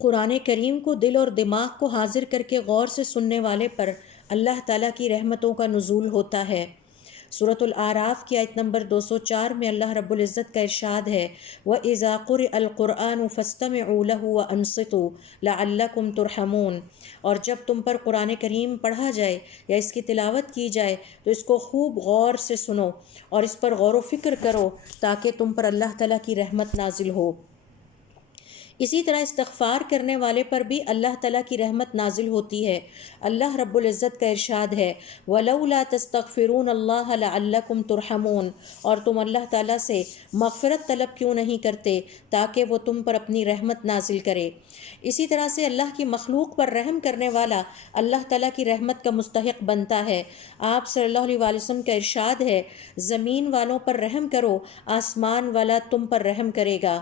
قرآن کریم کو دل اور دماغ کو حاضر کر کے غور سے سننے والے پر اللہ تعالیٰ کی رحمتوں کا نزول ہوتا ہے۔ سورۃ الاعراف کی آیت نمبر 204 میں اللہ رب العزت کا ارشاد ہے وَإِذَا قُرِئَ الْقُرْآنُ فَاسْتَمِعُوا لَهُ وَأَنصِتُوا لَعَلَّكُمْ تُرْحَمُونَ، اور جب تم پر قرآن کریم پڑھا جائے یا اس کی تلاوت کی جائے تو اس کو خوب غور سے سنو اور اس پر غور و فکر کرو تاکہ تم پر اللہ تعالیٰ کی رحمت نازل ہو۔ اسی طرح استغفار کرنے والے پر بھی اللہ تعالیٰ کی رحمت نازل ہوتی ہے۔ اللہ رب العزت کا ارشاد ہے وَلَوْلَا تَسْتَغْفِرُونَ اللَّهَ لَعَلَّكُمْ تُرْحَمُونَ، اور تم اللہ تعالیٰ سے مغفرت طلب کیوں نہیں کرتے تاکہ وہ تم پر اپنی رحمت نازل کرے۔ اسی طرح سے اللہ کی مخلوق پر رحم کرنے والا اللہ تعالیٰ کی رحمت کا مستحق بنتا ہے۔ آپ صلی اللہ علیہ وآلہ وسلم کا ارشاد ہے زمین والوں پر رحم کرو، آسمان والا تم پر رحم کرے گا۔